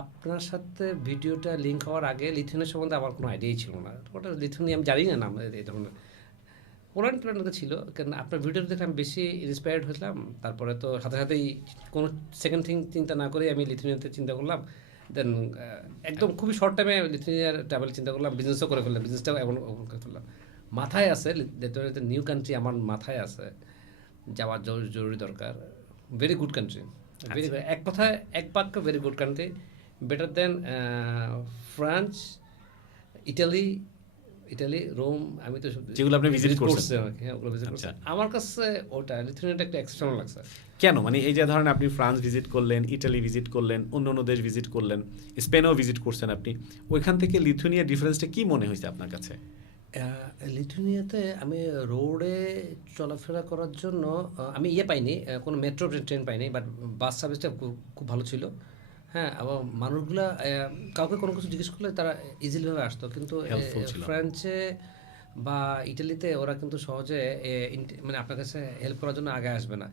আপনার সাথে ভিডিওটা লিঙ্ক হওয়ার আগে লিথুয়ানিয়া সম্বন্ধে আমার কোনো আইডিয়াই ছিল না। ওটা লিথুয়ানিয়া আমি জানি না নাম এই ধরনের। পোল্যান্ড টোল্যান্ড ছিল, কারণ আপনার ভিডিও দেখে আমি বেশি ইন্সপায়ার্ড হয়েছিলাম। তারপরে তো সাথে সাথেই কোনো সেকেন্ড চিন্তা না করে আমি লিথুয়ানিয়াতে চিন্তা করলাম। দেন একদম খুবই শর্ট টাইমে লিথুয়ানিয়ার ট্রাভেল চিন্তা করলাম, বিজনেসও করে ফেললাম, বিজনেসটাও এখন করে ফেললাম। মাথায় আছে লিথুয়ানিয়াতে নিউ কান্ট্রি, আমার মাথায় আছে যাওয়ার জরুরি দরকার। ভেরি গুড কান্ট্রি, ভেরি এক কথায় এক বাক্য very good country, better than France, Italy, Rome. আমি তো যেগুলো আপনি ভিজিট করছেন, হ্যাঁ ওগুলো ভিজিট করছি। আমার কাছে ওটা লিথুয়ানিয়াটা একটা এক্সেপশনাল লাগছে। কেন? মানে এই যে ধরেন আপনি ফ্রান্স ভিজিট করলেন, ইটালি ভিজিট করলেন, অন্য অন্য দেশ ভিজিট করলেন, স্পেনও ভিজিট করছেন আপনি, ওইখান থেকে লিথুয়ানিয়ার ডিফারেন্সটা কি মনে হয়েছে আপনার কাছে? লিথুয়ানিয়াতে আমি রোডে চলাফেরা করার জন্য আমি ইয়ে পাইনি, কোনো মেট্রো ট্রেন পাইনি, বাট বাস সার্ভিসটা খুব ভালো ছিল। হ্যাঁ, এবং মানুষগুলা কাউকে কোনো কিছু জিজ্ঞেস করলে তারা ইজিলিভাবে আসতো, কিন্তু ফ্রান্সে বা ইটালিতে ওরা কিন্তু সহজে মানে আপনার কাছে হেল্প করার জন্য আগে আসবে না।